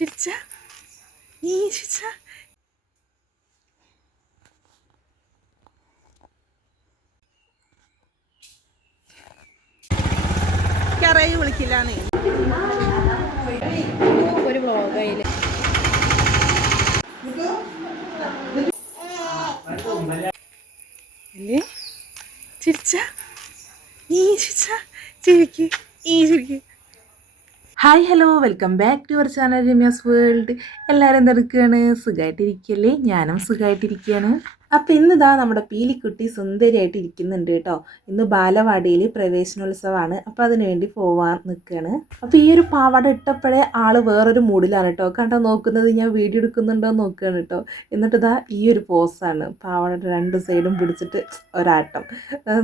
ചിരിച്ച നീ ചിരിച്ച കറയി വിളിക്കില്ലാന്നേ ഒരു വ്ളോഗായില്ലേ അല്ലേ ചിരിച്ച നീ ചിരിച്ച ചിരിക്ക് ഈ ചിരിക്ക്. Hi hello welcome back to our channel Ramya's world. എല്ലാവരും എന്തെടുക്കുകയാണ്? സുഖമായിട്ടിരിക്കുകയല്ലേ? ഞാനും സുഖമായിട്ടിരിക്കുകയാണ്. അപ്പം ഇന്നിതാ നമ്മുടെ പീലിക്കുട്ടി സുന്ദരിയായിട്ട് ഇരിക്കുന്നുണ്ട് കേട്ടോ. ഇന്ന് ബാലവാടിയിൽ പ്രവേശനോത്സവമാണ്. അപ്പോൾ അതിനു വേണ്ടി പോവാൻ നിൽക്കുകയാണ്. അപ്പോൾ ഈ ഒരു പാവാട ഇട്ടപ്പോഴേ ആള് വേറൊരു മൂഡിലാണ് കേട്ടോ. കണ്ടോ നോക്കുന്നത്, ഞാൻ വീഡിയോ എടുക്കുന്നുണ്ടോ എന്ന് നോക്കുകയാണ് കേട്ടോ. എന്നിട്ട് ഇതാ ഈ ഒരു പോസാണ്, പാവാട രണ്ട് സൈഡും പിടിച്ചിട്ട് ഒരാട്ടം.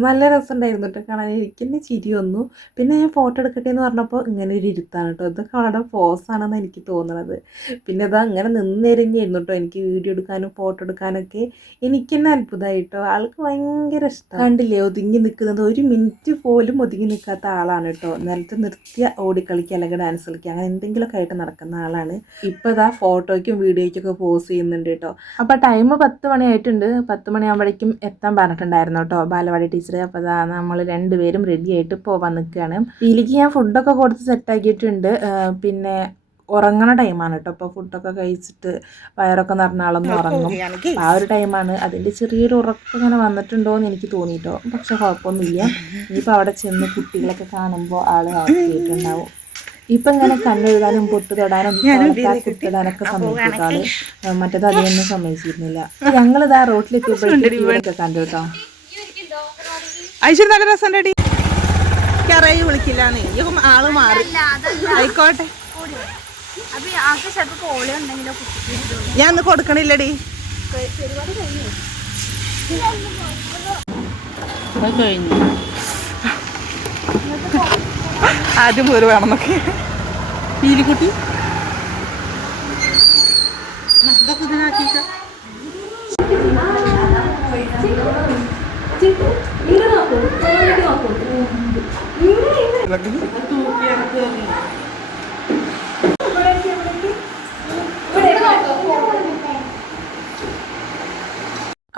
നല്ല രസമുണ്ടായിരുന്നു കേട്ടോ കാണാൻ. എനിക്കെന്നെ ചിരി വന്നു. പിന്നെ ഞാൻ ഫോട്ടോ എടുക്കട്ടെ എന്ന് പറഞ്ഞപ്പോൾ ഇങ്ങനെ ഒരു ഇരുത്താണ് കേട്ടോ. ഇതൊക്കെ അവളുടെ പോസാണെന്ന് എനിക്ക് തോന്നുന്നത്. പിന്നെ ഇതാ അങ്ങനെ നിന്നെരിഞ്ഞായിരുന്നു കേട്ടോ എനിക്ക് വീഡിയോ എടുക്കാനും ഫോട്ടോ എടുക്കാനൊക്കെ. എനിക്ക് തന്നെ അത്ഭുതമായിട്ടോ. ആൾക്ക് ഭയങ്കര ഇഷ്ടം. കണ്ടില്ലേ ഒതുങ്ങി നിൽക്കുന്നത്, ഒരു മിനിറ്റ് പോലും ഒതുങ്ങി നിൽക്കാത്ത ആളാണ് കേട്ടോ. നിലത്ത് നിർത്തിയ ഓടിക്കളിക്കുക അല്ലെങ്കിൽ ഡാൻസ് കളിക്കുക അങ്ങനെ എന്തെങ്കിലുമൊക്കെ ആയിട്ട് നടക്കുന്ന ആളാണ്. ഇപ്പോൾ ഇതാ ഫോട്ടോയ്ക്കും വീഡിയോയ്ക്കൊക്കെ പോസ് ചെയ്യുന്നുണ്ട് കേട്ടോ. അപ്പോൾ ടൈം 10 മണിയായിട്ടുണ്ട്. 10 മണിയാകുമ്പോഴേക്കും എത്താൻ പറഞ്ഞിട്ടുണ്ടായിരുന്നു കേട്ടോ ബാലവാടി ടീച്ചർ. അപ്പോൾ അതാ നമ്മൾ രണ്ടുപേരും റെഡി ആയിട്ട് പോവാൻ നിൽക്കുകയാണ്. ഇതിലേക്ക് ഞാൻ ഫുഡൊക്കെ കൊടുത്ത് സെറ്റാക്കിയിട്ടുണ്ട്. പിന്നെ ഉറങ്ങണ ടൈമാണ് കേട്ടോ. അപ്പോൾ ഫുഡൊക്കെ കഴിച്ചിട്ട് വയറൊക്കെ നിറഞ്ഞ ആളൊന്നും ഉറങ്ങും. ആ ഒരു ടൈമാണ്. അതിൻ്റെ ചെറിയൊരു ഉറക്കം ഇങ്ങനെ വന്നിട്ടുണ്ടോ എന്ന് എനിക്ക് തോന്നിയിട്ടോ. പക്ഷെ കുഴപ്പമൊന്നുമില്ല. ഇനിയിപ്പോൾ അവിടെ ചെന്ന് കുട്ടികളൊക്കെ കാണുമ്പോൾ ആൾ ഹാപ്പിയായിട്ടുണ്ടാവും. ഇപ്പം ഇങ്ങനെ കണ്ണെഴുതാനും പൊട്ട് തൊടാനും കുത്തിടാനൊക്കെ സമ്മതിച്ചിട്ടോ ആള്. മറ്റേത് അധികമൊന്നും സമ്മതിച്ചിരുന്നില്ല. ഞങ്ങളിതാ റോട്ടിലെത്തിയപ്പോഴേക്കും ഇവിടെയൊക്കെ കണ്ടു കേട്ടോ. ഐശ്വര്യ നല്ല രസമുണ്ടടി. കറയി വിളിക്കില്ലാന്നേ ആള് മാറി. ആയിക്കോട്ടെ, ഞാൻ ഒന്ന് കൊടുക്കണില്ലടി. ആദ്യം പേര് വേണമെന്നൊക്കെ. പീലിക്കുട്ടി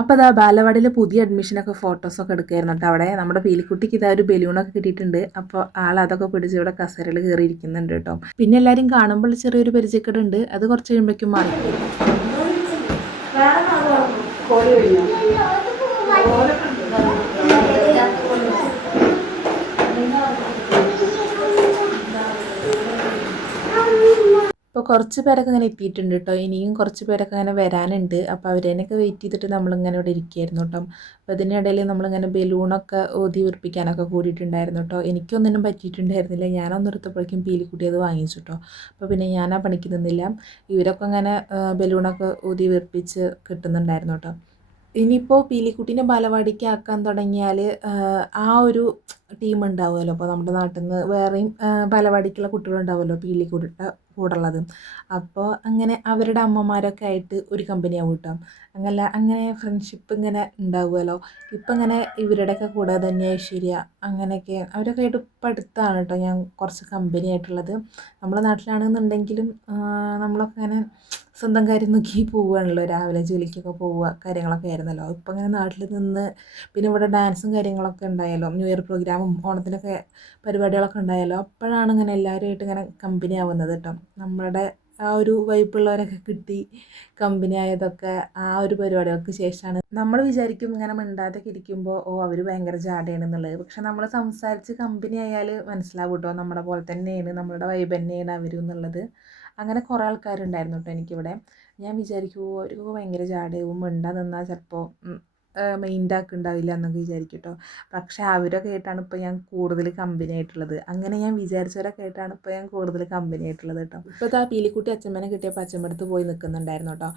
അപ്പോൾ ഇതാ ബാലവാടിയിൽ പുതിയ അഡ്മിഷനൊക്കെ ഫോട്ടോസൊക്കെ എടുക്കുകയായിരുന്നു കേട്ടോ. അവിടെ നമ്മുടെ പീലിക്കുട്ടിക്ക് ഇതാ ഒരു ബലൂണൊക്കെ കിട്ടിയിട്ടുണ്ട്. അപ്പോൾ ആളതൊക്കെ പിടിച്ച് ഇവിടെ കസേരയിൽ കയറി ഇരിക്കുന്നുണ്ട് കേട്ടോ. പിന്നെ എല്ലാവരും കാണുമ്പോൾ ചെറിയൊരു പരിചയക്കേടുണ്ട്. അത് കുറച്ച് കഴിയുമ്പോഴേക്കും മാറി. അപ്പോൾ കുറച്ച് പേരൊക്കെ ഇങ്ങനെ എത്തിയിട്ടുണ്ട് കേട്ടോ. ഇനിയും കുറച്ച് പേരൊക്കെ അങ്ങനെ വരാനുണ്ട്. അപ്പോൾ അവരേനൊക്കെ വെയിറ്റ് ചെയ്തിട്ട് നമ്മളിങ്ങനെ ഇവിടെ ഇരിക്കുകയായിരുന്നു കേട്ടോ. അപ്പോൾ ഇതിനിടയിൽ നമ്മളിങ്ങനെ ബലൂണൊക്കെ ഊതി വീർപ്പിക്കാനൊക്കെ കൂടിയിട്ടുണ്ടായിരുന്നു കേട്ടോ. എനിക്കൊന്നിനും പറ്റിയിട്ടുണ്ടായിരുന്നില്ല. ഞാനൊന്നും എടുത്തപ്പോഴേക്കും പീലിക്കുട്ടി അത് വാങ്ങിച്ചു കേട്ടോ. അപ്പോൾ പിന്നെ ഞാൻ ആ പണിക്ക് നിന്നില്ല. ഇവരൊക്കെ അങ്ങനെ ബലൂണൊക്കെ ഊതി വീർപ്പിച്ച് കിട്ടുന്നുണ്ടായിരുന്നു കേട്ടോ. ഇനിയിപ്പോൾ പീലിക്കുട്ടീനെ ബാലവാടിക്ക് ആക്കാൻ തുടങ്ങിയാൽ ആ ഒരു ടീം ഉണ്ടാവുമല്ലോ. അപ്പോൾ നമ്മുടെ നാട്ടിൽ നിന്ന് വേറെയും ബാലവാടിക്കുള്ള കുട്ടികളുണ്ടാവുമല്ലോ പീലിക്കുട്ടിയുടെ കൂടെ ഉള്ളത്. അപ്പോൾ അങ്ങനെ അവരുടെ അമ്മമാരൊക്കെ ആയിട്ട് ഒരു കമ്പനിയാവും കേട്ടോ. അങ്ങനെ ഫ്രണ്ട്ഷിപ്പ് ഇങ്ങനെ ഉണ്ടാവുമല്ലോ. ഇപ്പം ഇങ്ങനെ ഇവരുടെയൊക്കെ കൂടെ തന്നെ ഐശ്വര്യ അങ്ങനെയൊക്കെ അവരൊക്കെ ആയിട്ട് ഇപ്പം അടുത്താണ് കേട്ടോ ഞാൻ കുറച്ച് കമ്പനി ആയിട്ടുള്ളത്. നമ്മുടെ നാട്ടിലാണെന്നുണ്ടെങ്കിലും നമ്മളൊക്കെ അങ്ങനെ സ്വന്തം കാര്യം നോക്കി പോവുകയാണല്ലോ. രാവിലെ ജോലിക്കൊക്കെ പോവുക കാര്യങ്ങളൊക്കെ ആയിരുന്നല്ലോ. ഇപ്പം അങ്ങനെ നാട്ടിൽ നിന്ന് പിന്നെ ഇവിടെ ഡാൻസും കാര്യങ്ങളൊക്കെ ഉണ്ടായല്ലോ. ന്യൂ ഇയർ പ്രോഗ്രാമും ഓണത്തിനൊക്കെ പരിപാടികളൊക്കെ ഉണ്ടായല്ലോ. അപ്പോഴാണ് ഇങ്ങനെ എല്ലാവരുമായിട്ട് ഇങ്ങനെ കമ്പനി ആവുന്നത് കേട്ടോ. നമ്മുടെ ആ ഒരു വൈബുള്ളവരൊക്കെ കിട്ടി കമ്പനി ആയതൊക്കെ ആ ഒരു പരിപാടികൾക്ക് ശേഷമാണ്. നമ്മൾ വിചാരിക്കും ഇങ്ങനെ മിണ്ടാതൊക്കെ ഇരിക്കുമ്പോൾ അവർ ഭയങ്കര ജാടയാണെന്നുള്ളത്. പക്ഷെ നമ്മൾ സംസാരിച്ച് കമ്പനി ആയാൽ മനസ്സിലാവും കേട്ടോ നമ്മുടെ പോലെ തന്നെയാണ്, നമ്മളുടെ വൈബ് തന്നെയാണ് അവരെന്നുള്ളത്. അങ്ങനെ കുറേ ആൾക്കാരുണ്ടായിരുന്നു കേട്ടോ എനിക്കിവിടെ. ഞാൻ വിചാരിക്കുമോ അവർക്കൊക്കെ ഭയങ്കര ജാടയാവും, മിണ്ടാ നിന്നാൽ ചിലപ്പോൾ മെയിൻഡാക്കുണ്ടാവില്ല എന്നൊക്കെ വിചാരിക്കും കേട്ടോ. പക്ഷേ അവരൊക്കെ ആയിട്ടാണ് ഇപ്പോൾ ഞാൻ കൂടുതൽ കമ്പനി ആയിട്ടുള്ളത്. അങ്ങനെ ഞാൻ വിചാരിച്ചവരൊക്കെ ആയിട്ടാണ് ഇപ്പോൾ ഞാൻ കൂടുതൽ കമ്പനി ആയിട്ടുള്ളത് കേട്ടോ. ഇപ്പോൾ ആ പീലിക്കുട്ടി അച്ഛമ്മനെ കിട്ടിയപ്പോൾ അച്ഛമ്മ അടുത്ത് പോയി നിൽക്കുന്നുണ്ടായിരുന്നു കേട്ടോ.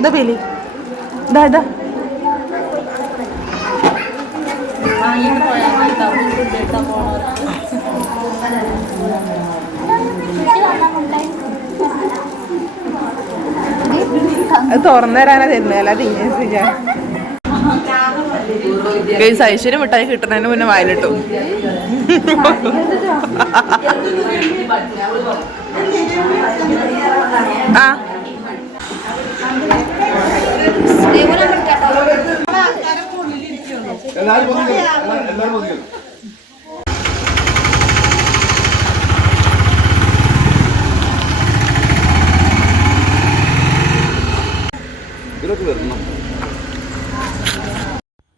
ഇതാ പേലി ഇതാ ഇതാ അത് തുറന്നു തരാനാ തരുന്നല്ല ഐശ്വര്യം മിഠായി കിട്ടുന്നതിന് മുന്നേ വായിലിട്ടു ആ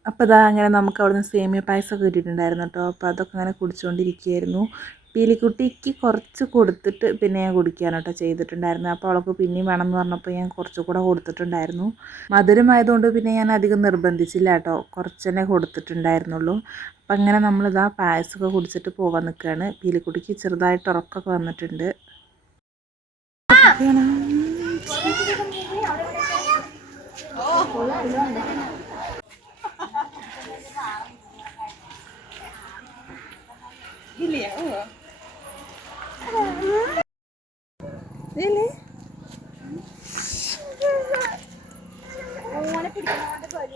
അപ്പോൾ ഇതാ അങ്ങനെ നമുക്ക് അവിടുന്ന് സേമിയ പായസമൊക്കെ കിട്ടിയിട്ടുണ്ടായിരുന്നു കേട്ടോ. അപ്പോൾ അതൊക്കെ അങ്ങനെ കുടിച്ചുകൊണ്ടിരിക്കുകയായിരുന്നു. പീലിക്കുട്ടിക്ക് കുറച്ച് കൊടുത്തിട്ട് പിന്നെ ഞാൻ കുടിക്കാനോ കേട്ടോ ചെയ്തിട്ടുണ്ടായിരുന്നു. അപ്പോൾ അവൾക്ക് പിന്നെയും വേണം എന്ന് പറഞ്ഞപ്പോൾ ഞാൻ കുറച്ചുകൂടെ കൊടുത്തിട്ടുണ്ടായിരുന്നു. മധുരമായതുകൊണ്ട് പിന്നെ ഞാൻ അധികം നിർബന്ധിച്ചില്ല കേട്ടോ, കുറച്ച് തന്നെ കൊടുത്തിട്ടുണ്ടായിരുന്നുള്ളൂ. അപ്പം അങ്ങനെ നമ്മളിതാ പായസമൊക്കെ കുടിച്ചിട്ട് പോകാൻ നിൽക്കുകയാണ്. പീലിക്കുട്ടിക്ക് ചെറുതായിട്ട് ഉറക്കമൊക്കെ വന്നിട്ടുണ്ട്.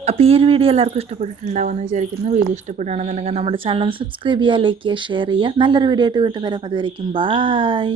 അപ്പോൾ ഈ ഒരു വീഡിയോ എല്ലാവർക്കും ഇഷ്ടപ്പെട്ടിട്ടുണ്ടാവുമെന്ന് വിചാരിക്കുന്നു. വീഡിയോ ഇഷ്ടപ്പെടുകയാണെന്നുണ്ടെങ്കിൽ നമ്മുടെ ചാനൽ ഒന്ന് സബ്സ്ക്രൈബ് ചെയ്യുക, ലൈക്ക് ചെയ്യുക, ഷെയർ ചെയ്യുക. നല്ലൊരു വീഡിയോ ആയിട്ട് വീണ്ടും വരാം. അതുവരേക്കും ബായ്.